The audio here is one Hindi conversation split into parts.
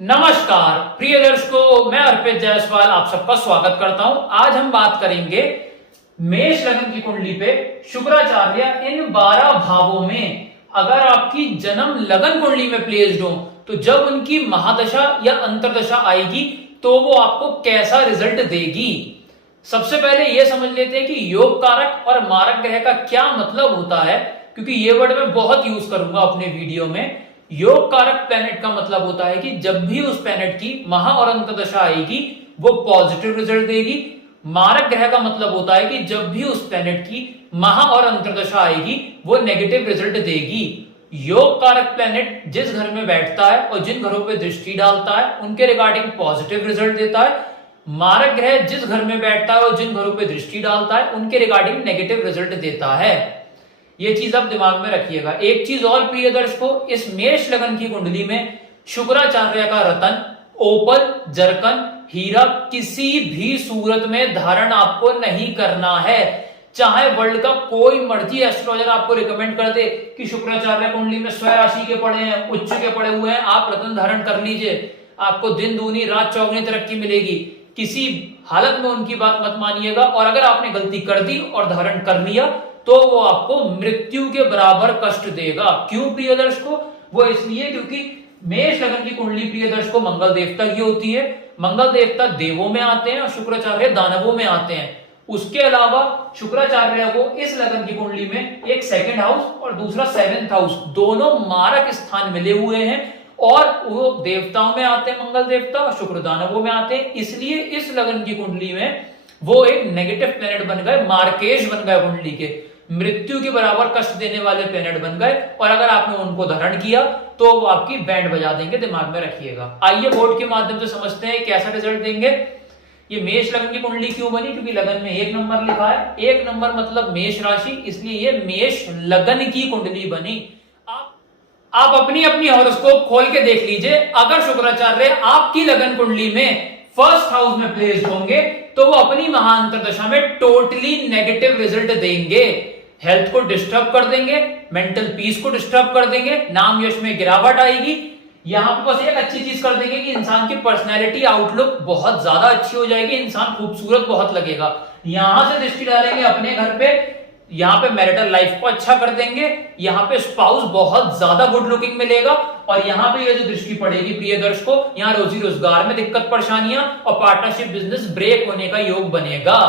नमस्कार प्रिय दर्शकों, मैं अर्पित जायसवाल आप सबका स्वागत करता हूं। आज हम बात करेंगे मेष लग्न की कुंडली पे शुक्राचार्य इन 12 भावों में अगर आपकी जन्म लगन कुंडली में प्लेस्ड हो तो जब उनकी महादशा या अंतरदशा आएगी तो वो आपको कैसा रिजल्ट देगी। सबसे पहले यह समझ लेते हैं कि योग कारक और मारक ग्रह का क्या मतलब होता है, क्योंकि ये वर्ड मैं बहुत यूज करूंगा अपने वीडियो में। योग कारक प्लैनेट का मतलब होता है कि जब भी उस प्लैनेट की महा और अंतर्दशा आएगी वो पॉजिटिव रिजल्ट देगी। मारक ग्रह का मतलब होता है कि जब भी उस प्लैनेट की महा और अंतर्दशा आएगी वो नेगेटिव रिजल्ट देगी। योग कारक प्लैनेट जिस घर में बैठता है और जिन घरों पे दृष्टि डालता है उनके रिगार्डिंग पॉजिटिव रिजल्ट देता है। मारक ग्रह जिस घर में बैठता है और जिन घरों पे दृष्टि डालता है उनके रिगार्डिंग नेगेटिव रिजल्ट देता है। ये चीज आप दिमाग में रखिएगा। एक चीज और प्रिय दर्शकों, इस मेष लगन की कुंडली में शुक्राचार्य का रतन, ओपल, जरकन, हीरा किसी भी सूरत में धारण आपको नहीं करना है। चाहे वर्ल्ड का कोई मर्जी एस्ट्रोलॉजर आपको रिकमेंड कर दे कि शुक्राचार्य कुंडली में स्वराशि के पड़े हैं, उच्च के पड़े हुए हैं, आप रतन धारण कर लीजिए, आपको दिन दूनी रात चौगुनी तरक्की मिलेगी। किसी हालत में उनकी बात मत मानिएगा, और अगर आपने गलती कर दी और धारण कर लिया तो वो आपको मृत्यु के बराबर कष्ट देगा। क्यों प्रिय दर्शकों? वो इसलिए क्योंकि मेष लगन की कुंडली प्रिय दर्शकों मंगल देवता की होती है। मंगल देवता देवों में आते हैं और शुक्राचार्य दानवों में आते हैं। उसके अलावा शुक्राचार्य को इस लगन की कुंडली में एक सेकंड हाउस और दूसरा 7th हाउस दोनों मारक स्थान मिले हुए हैं, और वो देवताओं में आते हैं मंगल देवता और शुक्र दानवों में आते हैं। इसलिए इस लगन की कुंडली में वो एक नेगेटिव प्लैनेट बन गए, मार्केश बन गए, कुंडली के मृत्यु के बराबर कष्ट देने वाले प्लैनेट बन गए। और अगर आपने उनको धारण किया तो वो आपकी बैंड बजा देंगे, दिमाग में रखिएगा। आइए बोर्ड के माध्यम से समझते हैं कैसा रिजल्ट देंगे। ये मेष लगन की कुंडली क्यों बनी? क्योंकि लगन में 1 नंबर लिखा है, 1 नंबर मतलब मेष राशि, इसलिए ये मेष लगन की कुंडली बनी। आप अपनी अपनी हॉरोस्कोप खोल के देख लीजिए। अगर शुक्राचार्य आपकी लगन कुंडली में फर्स्ट हाउस में प्लेस्ड होंगे तो वो अपनी महाअंतरदशा में टोटली नेगेटिव रिजल्ट देंगे। हेल्थ को डिस्टर्ब कर देंगे, मेंटल पीस को डिस्टर्ब कर देंगे, नाम यश में गिरावट आएगी। यहां पर बस एक अच्छी चीज कर देंगे कि इंसान की पर्सनैलिटी आउटलुक बहुत ज्यादा अच्छी हो जाएगी, इंसान खूबसूरत बहुत लगेगा। यहां से दृष्टि डालेंगे अपने घर पे, यहाँ पे मैरिटल लाइफ को अच्छा कर देंगे, यहाँ पे स्पाउस बहुत ज्यादा गुड लुकिंग मिलेगा, और यहाँ पे ये जो दृष्टि पड़ेगी प्रिय दर्शकों, यहाँ रोजी रोजगार में दिक्कत परेशानियां और पार्टनरशिप बिजनेस ब्रेक होने का योग बनेगा।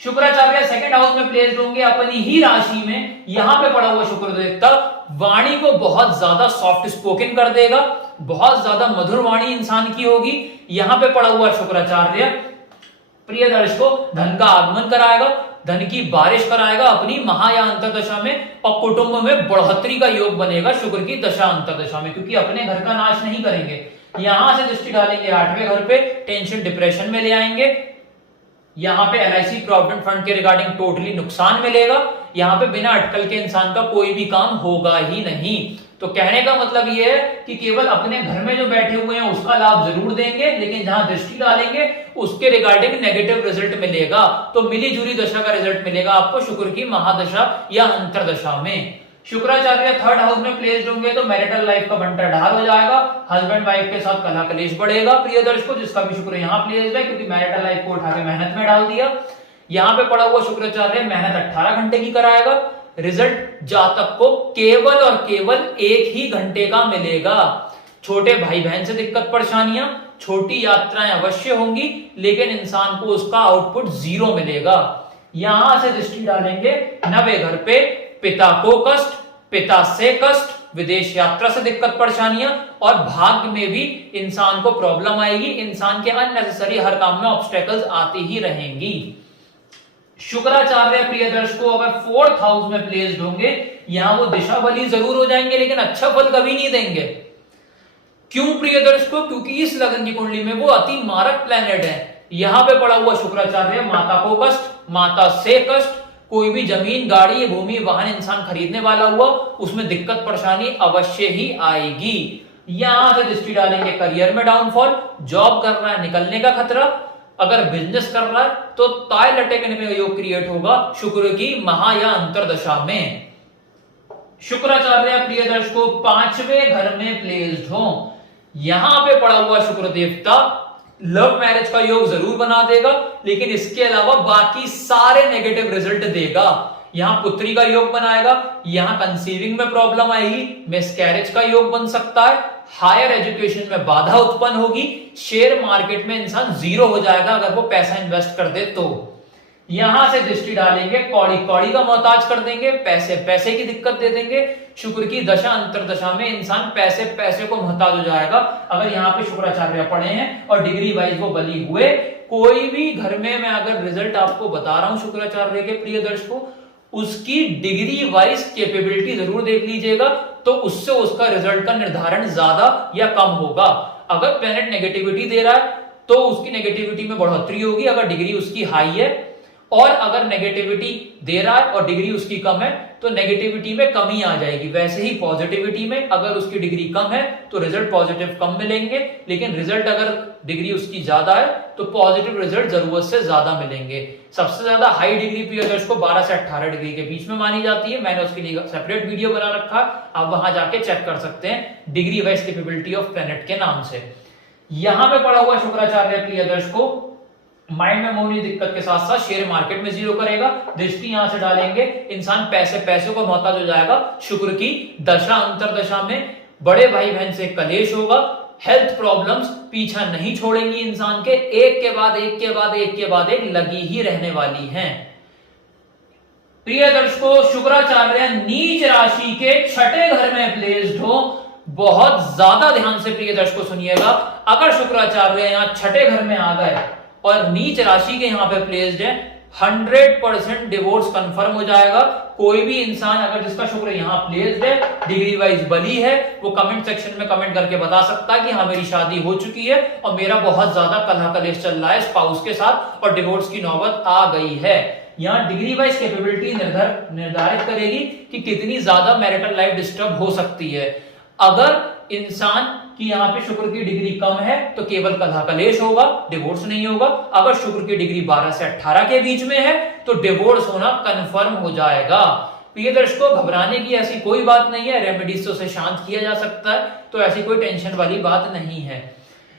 शुक्राचार्य सेकंड हाउस में प्लेस्ड होंगे अपनी ही राशि में। यहाँ पे पड़ा हुआ शुक्र देवता वाणी को बहुत ज्यादा सॉफ्ट स्पोकन कर देगा, बहुत ज्यादा मधुर वाणी इंसान की होगी। यहाँ पे पड़ा हुआ शुक्राचार्य प्रिय दर्शकों धन का आगमन कराएगा, धन की बारिश कराएगा अपनी महा या अंतरदशा में, और कुटुंब में बढ़ोतरी का योग बनेगा शुक्र की दशा अंतरदशा में, क्योंकि अपने घर का नाश नहीं करेंगे। यहां से दृष्टि डालेंगे 8वें घर पे, टेंशन डिप्रेशन में ले आएंगे। यहाँ पे LIC प्रोविडेंट फंड के रिगार्डिंग टोटली नुकसान मिलेगा। यहाँ पे बिना अटकल के इंसान का कोई भी काम होगा ही नहीं। तो कहने का मतलब ये है कि केवल अपने घर में जो बैठे हुए हैं उसका लाभ जरूर देंगे, लेकिन जहां दृष्टि डालेंगे उसके रिगार्डिंग नेगेटिव रिजल्ट मिलेगा। तो मिली जुली दशा का रिजल्ट मिलेगा आपको शुक्र की महादशा या अंतरदशा में। शुक्राचार्य 3rd हाउस में प्लेस्ड होंगे तो मैरिटल लाइफ का बंटा ढाल हो जाएगा, हस्बैंड वाइफ के साथ कलह कलेश बढ़ेगा प्रिय दर्शकों, जिसका भी शुक्र यहाँ प्लेस्ड है, क्योंकि मैरिटल लाइफ को उठा के मेहनत में डाल दिया। यहाँ पे पड़ा हुआ शुक्राचार्य मेहनत 18 घंटे की कराएगा, रिजल्ट जातक को केवल और केवल 1 ही घंटे का मिलेगा। छोटे भाई बहन से दिक्कत परेशानियां, छोटी यात्राएं अवश्य होंगी, लेकिन इंसान को उसका आउटपुट 0 मिलेगा। यहां से दृष्टि डालेंगे 9वें घर पे, पिता को कष्ट, पिता से कष्ट, विदेश यात्रा से दिक्कत परेशानियां, और भाग्य में भी इंसान को प्रॉब्लम आएगी। इंसान के अननेसेसरी हर काम में ऑब्स्टेकल्स आती ही रहेंगी। शुक्राचार्य प्रिय दर्शकों अगर 4th हाउस में प्लेस्ड होंगे, यहां वो दिशा बली जरूर हो जाएंगे, लेकिन अच्छा फल कभी नहीं देंगे। क्यों प्रिय दर्शकों? क्योंकि इस लगन की कुंडली में वो अति मारक प्लैनेट है। यहां पे पड़ा हुआ शुक्राचार्य माता को कष्ट, माता से कष्ट, कोई भी जमीन गाड़ी भूमि वाहन इंसान खरीदने वाला हुआ उसमें दिक्कत परेशानी अवश्य ही आएगी। यहां से दृष्टि डालेंगे करियर में डाउनफॉल, जॉब कर रहा है निकलने का खतरा, अगर बिजनेस कर रहा है तो ताय लटकने का योग क्रिएट होगा शुक्र की महा या अंतरदशा में। शुक्राचार्य प्रिय दर्शकों 5वें घर में प्लेस्ड हो, यहां पे पड़ा हुआ शुक्र देवता लव मैरिज का योग जरूर बना देगा, लेकिन इसके अलावा बाकी सारे नेगेटिव रिजल्ट देगा। यहां पुत्री का योग बनाएगा, यहां कंसीविंग में प्रॉब्लम आएगी, मिसकैरेज का योग बन सकता है, हायर एजुकेशन में बाधा उत्पन्न होगी, शेयर मार्केट में इंसान जीरो हो जाएगा अगर वो पैसा इन्वेस्ट कर दे तो। यहां से दृष्टि डालेंगे, कौड़ी कौड़ी का मोहताज कर देंगे, पैसे पैसे की दिक्कत दे देंगे। शुक्र की दशा अंतरदशा में इंसान पैसे पैसे को मोहताज हो जाएगा अगर यहाँ पे शुक्राचार्य पढ़े हैं और डिग्री वाइज वो बली हुए। कोई भी घर में मैं अगर रिजल्ट आपको बता रहा हूं शुक्राचार्य के प्रिय दर्शकों, उसकी डिग्री वाइज कैपेबिलिटी जरूर देख लीजिएगा, तो उससे उसका रिजल्ट का निर्धारण ज्यादा या कम होगा। अगर प्लैनेट नेगेटिविटी दे रहा है तो उसकी नेगेटिविटी में बढ़ोतरी होगी अगर डिग्री उसकी हाई है, और अगर नेगेटिविटी दे रहा है और डिग्री उसकी कम है तो नेगेटिविटी में कमी आ जाएगी। वैसे ही पॉजिटिविटी में अगर उसकी डिग्री कम है तो रिजल्ट पॉजिटिव कम मिलेंगे, लेकिन रिजल्ट अगर डिग्री उसकी ज्यादा है तो पॉजिटिव रिजल्ट जरूरत से ज्यादा मिलेंगे। सबसे ज्यादा हाई डिग्री प्रिय दर्शकों 12 से 18 डिग्री के बीच में मानी जाती है। मैंने उसके लिए सेपरेट वीडियो बना रखा है, आप वहां जाके चेक कर सकते हैं degree wise capability of planet के नाम से। यहां पे पड़ा हुआ शुक्राचार्य प्रिय दर्शकों माइंड में मामूली दिक्कत के साथ साथ शेयर मार्केट में जीरो करेगा। दृष्टि यहां से डालेंगे, इंसान पैसे को मोहताज हो जाएगा। शुक्र की दशा अंतरदशा में बड़े भाई बहन से कलेश होगा, हेल्थ प्रॉब्लम्स पीछा नहीं छोड़ेंगी इंसान के, एक के बाद एक के बाद एक के बाद एक लगी ही रहने वाली हैं। प्रिय दर्शकों, शुक्राचार्य नीच राशि के छठे घर में प्लेस्ड हो, बहुत ज्यादा ध्यान से प्रिय दर्शकों सुनिएगा। अगर शुक्राचार्य यहां छठे घर में आ गए और नीच राशि के यहां पे प्लेस्ड है, 100% डिवोर्स कंफर्म हो जाएगा। कोई भी इंसान अगर जिसका शुक्र यहां प्लेस्ड है, डिग्री वाइज बली है, वो कमेंट सेक्शन में कमेंट करके बता सकता है कि हाँ मेरी शादी हो चुकी है और मेरा बहुत ज्यादा कलह कलेश चल रहा है स्पाउस के साथ और डिवोर्स की नौबत आ गई है। यहां डिग्री वाइज कैपेबिलिटी निर्धारित करेगी कि कितनी ज्यादा मैरिटल लाइफ डिस्टर्ब हो सकती है। अगर इंसान कि यहां पे शुक्र की डिग्री कम है तो केवल कलह कलेश होगा, डिवोर्स नहीं होगा। अगर शुक्र की डिग्री 12 से 18 के बीच में है तो डिवोर्स होना कंफर्म हो जाएगा। प्रिय दर्शकों, घबराने की ऐसी कोई बात नहीं है, रेमेडीज से उसे शांत किया जा सकता है, तो ऐसी कोई टेंशन वाली बात नहीं है।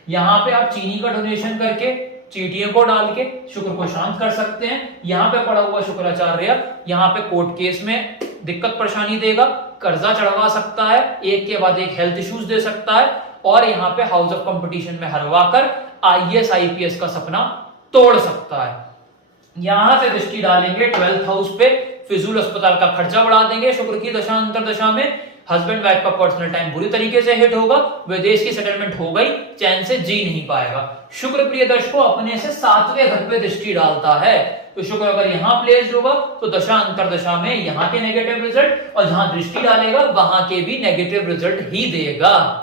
यहां पे आप चीनी का डोनेशन करके, चीटियों को डाल के शुक्र को शांत कर सकते हैं। यहां पे पड़ा हुआ शुक्राचार्य यहां पे कोर्ट केस में दिक्कत परेशानी देगा, कर्जा चढ़वा सकता है, एक के बाद एक हेल्थ इश्यूज दे सकता है, और यहां पे हाउस ऑफ कंपटीशन में हरवाकर आईएएस आईपीएस का सपना तोड़ सकता है। यहां से दृष्टि डालेंगे 12th हाउस पे, फिजूल अस्पताल का खर्चा बढ़ा देंगे शुक्र की दशा अंतरदशा में। हस्बैंड वाइफ का पर्सनल टाइम बुरी तरीके से हिट होगा, विदेश की सेटलमेंट हो गई, चैन से जी नहीं पाएगा। शुक्र प्रिय दर्शकों अपने से 7वें घर पे दृष्टि डालता है, तो शुक्र अगर यहां प्लेस्ड होगा तो दशा अंतरदशा में यहां के नेगेटिव रिजल्ट, और जहां दृष्टि डालेगा वहां के भी नेगेटिव रिजल्ट ही देगा।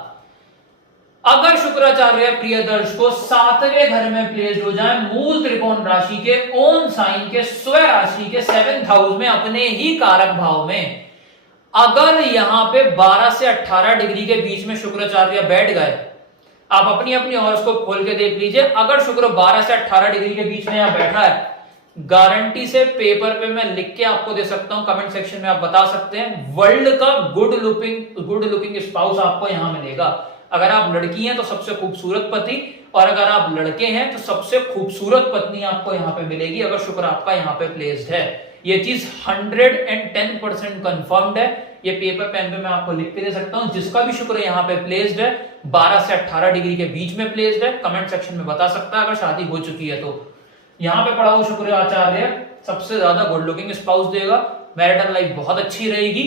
अगर शुक्राचार्य प्रिय दर्शकों 7वें घर में प्लेस्ड हो जाए मूल त्रिकोण राशि के ओन साइन के स्व राशि के 7th हाउस में, अपने ही कारक भाव में, अगर यहां पे 12 से 18 डिग्री के बीच में शुक्राचार्य बैठ गए, आप अपनी अपनी हॉरोस्कोप खोल के देख लीजिए। अगर शुक्र 12 से 18 डिग्री के बीच में यहां बैठा है, गारंटी से पेपर पे मैं लिख के आपको दे सकता हूं, कमेंट सेक्शन में आप बता सकते हैं, वर्ल्ड का गुड लुकिंग स्पाउस आपको यहां मिलेगा। अगर आप लड़की हैं तो सबसे खूबसूरत पति, और अगर आप लड़के हैं तो सबसे खूबसूरत पत्नी आपको यहां पे मिलेगी अगर शुक्र आपका यहां पे प्लेस्ड है। ये चीज 110% कंफर्म्ड है। ये पेपर पेन पे मैं आपको लिख के दे सकता हूं। जिसका भी शुक्र यहां पे प्लेस्ड है, 12 से 18 डिग्री के बीच में प्लेस्ड है, कमेंट सेक्शन में बता सकता है अगर शादी हो चुकी है तो। यहां पे पड़ा हुआ शुक्र आचार्य सबसे ज्यादा गुड लुकिंग स्पाउस देगा, मैरिटल लाइफ बहुत अच्छी रहेगी,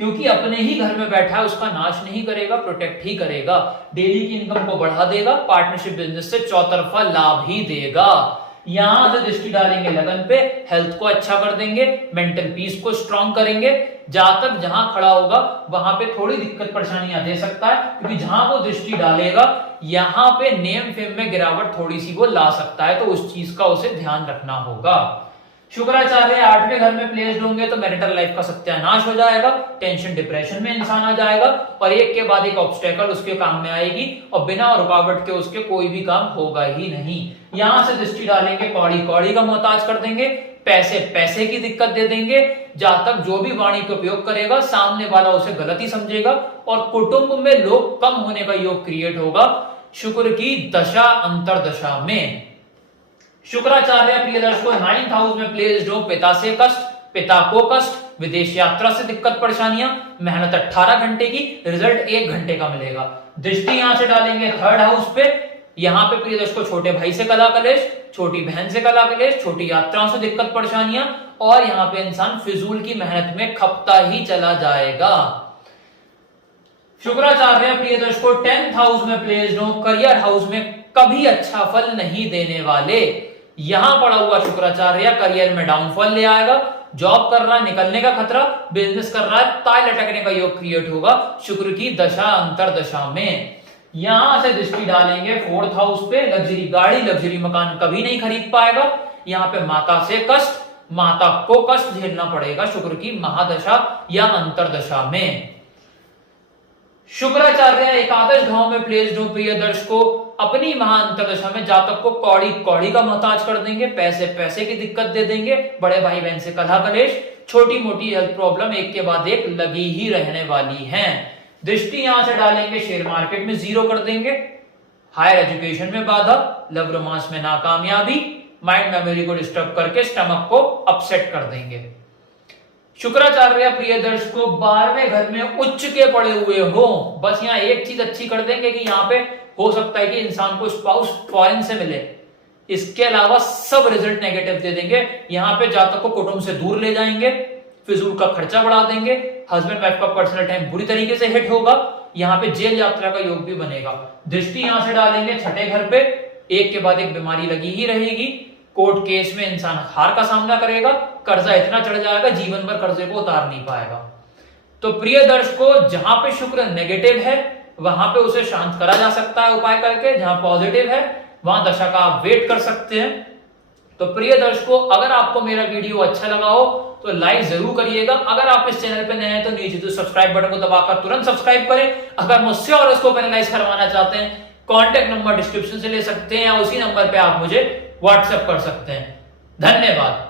क्योंकि अपने ही घर में बैठा है, उसका नाश नहीं करेगा, प्रोटेक्ट ही करेगा, डेली की इनकम को बढ़ा देगा, पार्टनरशिप बिजनेस से चौतरफा लाभ ही देगा। यहां से दृष्टि डालेंगे लगन पे, हेल्थ को अच्छा कर देंगे, मेंटल पीस को स्ट्रांग करेंगे। जातक जहां खड़ा होगा वहां पे थोड़ी दिक्कत परेशानियां दे सकता है, क्योंकि जहां वो दृष्टि डालेगा यहां पे नेम फेम में गिरावट थोड़ी सी वो ला सकता है, तो उस चीज का उसे ध्यान रखना होगा। शुक्राचार्य 8वें घर में प्लेस्ड होंगे तो मैरिटल लाइफ का सत्यानाश हो जाएगा, टेंशन डिप्रेशन में इंसान आ जाएगा, और एक के बाद एक ऑब्स्टेकल उसके काम में आएगी, और बिना रुकावट के उसके कोई भी काम होगा ही नहीं। यहां से दृष्टि डालेंगे, कौड़ी कौड़ी का मोहताज कर देंगे, पैसे पैसे की दिक्कत दे देंगे। जहां तक जो भी वाणी का उपयोग करेगा सामने वाला उसे गलत ही समझेगा और कुटुंब में लोग कम होने का योग क्रिएट होगा शुक्र की दशा अंतरदशा में। शुक्राचार्य प्रिय दर्शकों 9th हाउस में प्लेस्ड हो, पिता से कष्ट, पिता को कष्ट, विदेश यात्रा से दिक्कत परेशानियां, मेहनत 18 घंटे की, रिजल्ट 1 घंटे का मिलेगा। दृष्टि यहां से डालेंगे 3rd हाउस पे, यहां पे प्रिय दर्शकों छोटे भाई से कला कलेश, छोटी बहन से कला कलेश, छोटी यात्राओं से दिक्कत परेशानियां और यहां पे इंसान फिजूल की मेहनत में खपता ही चला जाएगा। शुक्राचार्य प्रिय दर्शकों 10th हाउस में प्लेस्ड हो, करियर हाउस में कभी अच्छा फल नहीं देने वाले। यहां पड़ा हुआ शुक्राचार्य करियर में डाउनफॉल ले आएगा। जॉब कर रहा है निकलने का खतरा, बिजनेस कर रहा है ताय लटकने का योग क्रिएट होगा शुक्र की दशा अंतरदशा में। यहां से दृष्टि डालेंगे 4th हाउस पे, लग्जरी गाड़ी लग्जरी मकान कभी नहीं खरीद पाएगा। यहां पे माता से कष्ट, माता को कष्ट झेलना पड़ेगा शुक्र की महादशा या अंतरदशा में। शुक्राचार्य एकादश भाव में प्लेस्ड हो प्रिय दर्शकों, अपनी महाअंतरदशा में जातक को कौड़ी कौड़ी का मोहताज कर देंगे, पैसे पैसे की दिक्कत दे देंगे, बड़े भाई बहन से कलह कलेश, छोटी मोटी हेल्थ प्रॉब्लम एक के बाद एक लगी ही रहने वाली हैं। दृष्टि यहां से डालेंगे शेयर मार्केट में 0 कर देंगे, हायर एजुकेशन में बाधा, लव रोमांस में नाकामयाबी, माइंड मेमोरी को डिस्टर्ब करके स्टमक को अपसेट कर देंगे। शुक्राचार्य प्रिय दर्शकों 12वें घर में उच्च के पड़े हुए हो, बस यहाँ एक चीज अच्छी कर देंगे कि यहाँ पे हो सकता है कि इंसान को स्पाउस फॉरेन से मिले, इसके अलावा सब रिजल्ट नेगेटिव दे देंगे। यहाँ पे जातक को कुटुंब से दूर ले जाएंगे, फिजूल का खर्चा बढ़ा देंगे, हस्बैंड वाइफ का पर्सनल टाइम बुरी तरीके से हिट होगा, यहाँ पे जेल यात्रा का योग भी बनेगा। दृष्टि यहां से डालेंगे 6ठे घर पे, एक के बाद एक बीमारी लगी ही रहेगी, कोर्ट केस में इंसान हार का सामना करेगा, कर्जा इतना चढ़ जाएगा जीवन भर कर्जे को उतार नहीं पाएगा। तो प्रिय दर्शकों जहां पे शुक्र नेगेटिव है वहां पे उसे शांत करा जा सकता है उपाय करके, जहां पॉजिटिव है वहां दशा का आप वेट कर सकते हैं। तो प्रिय दर्शकों अगर आपको मेरा वीडियो अच्छा लगा हो तो लाइक जरूर करिएगा। अगर आप इस चैनल पे नए हैं तो नीचे तो सब्सक्राइब बटन को दबाकर तुरंत सब्सक्राइब करें। अगर मुझसे और इसको एनालाइज करवाना चाहते हैं कॉन्टैक्ट नंबर डिस्क्रिप्शन से ले सकते हैं या उसी नंबर पे आप मुझे व्हाट्सएप कर सकते हैं। धन्यवाद।